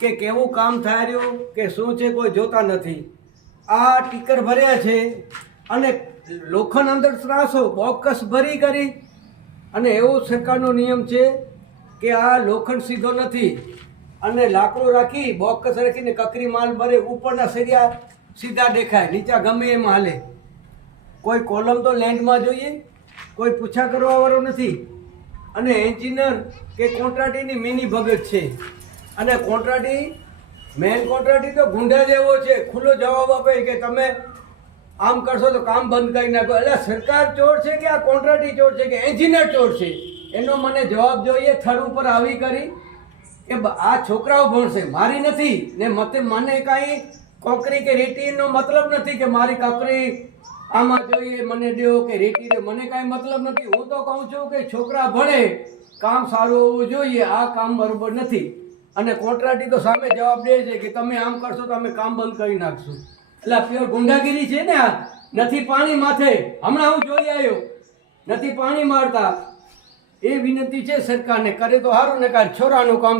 કે કેવું કામ થાય રહ્યું કે શું છે કોઈ જોતા નથી. આ ટીકર ભર્યા છે અને લોખંડ અંદર ત્રાસો બોકસ ભરી કરી અને એવો સરકારનો નિયમ છે કે આ લોખંડ સીધો નથી અને લાકડું રાખી બોકસ રાખીને કકરી માલ ભરે, ઉપરના સરિયા સીધા દેખાય, નીચા ગમે એમ હાલે. કોઈ કોલમ તો લેન્ડમાં જોઈએ, કોઈ પૂછા કરવાવાળો નથી. અને એન્જિનિયર કે કોન્ટ્રાક્ટરની મિની ભગત છે. અને કોન્ટ્રાક્ટી મેન કોન્ટ્રાક્ટી તો ગુંડા જેવો છે, ખુલ્લો જવાબ આપે કે તમે આમ કરશો તો કામ બંધ કરી નાખો. એટલે સરકાર ચોર છે કે આ કોન્ટ્રાક્ટી ચોર છે કે એન્જિનિયર ચોર છે, એનો મને જવાબ જોઈએ. થડ ઉપર આવી કરી કે આ છોકરાઓ ભણશે, મારી નથી ને મને કાંઈ કોકરી કે રેતીનો મતલબ નથી કે મારી કાકરી આમાં જોઈએ મને દો કે રેતી દો, મને કાંઈ મતલબ નથી. હું તો કહું છું કે છોકરા ભણે, કામ સારું હોવું જોઈએ, આ કામ બરોબર નથી. અને કોન્ટ્રાક્ટી તો સામે જવાબ દે છે કે તમે આમ કરશો તો અમે કામ બંધ કરી નાખશું. એટલે પ્યોર ગુંડાગીરી છે ને આ. નથી પાણી માથે, હમણાં હું જોઈ આવ્યો, નથી પાણી મારતા. એ વિનંતી છે સરકારને, કરે તો સારું ને કાંઈ છોરાનું કામ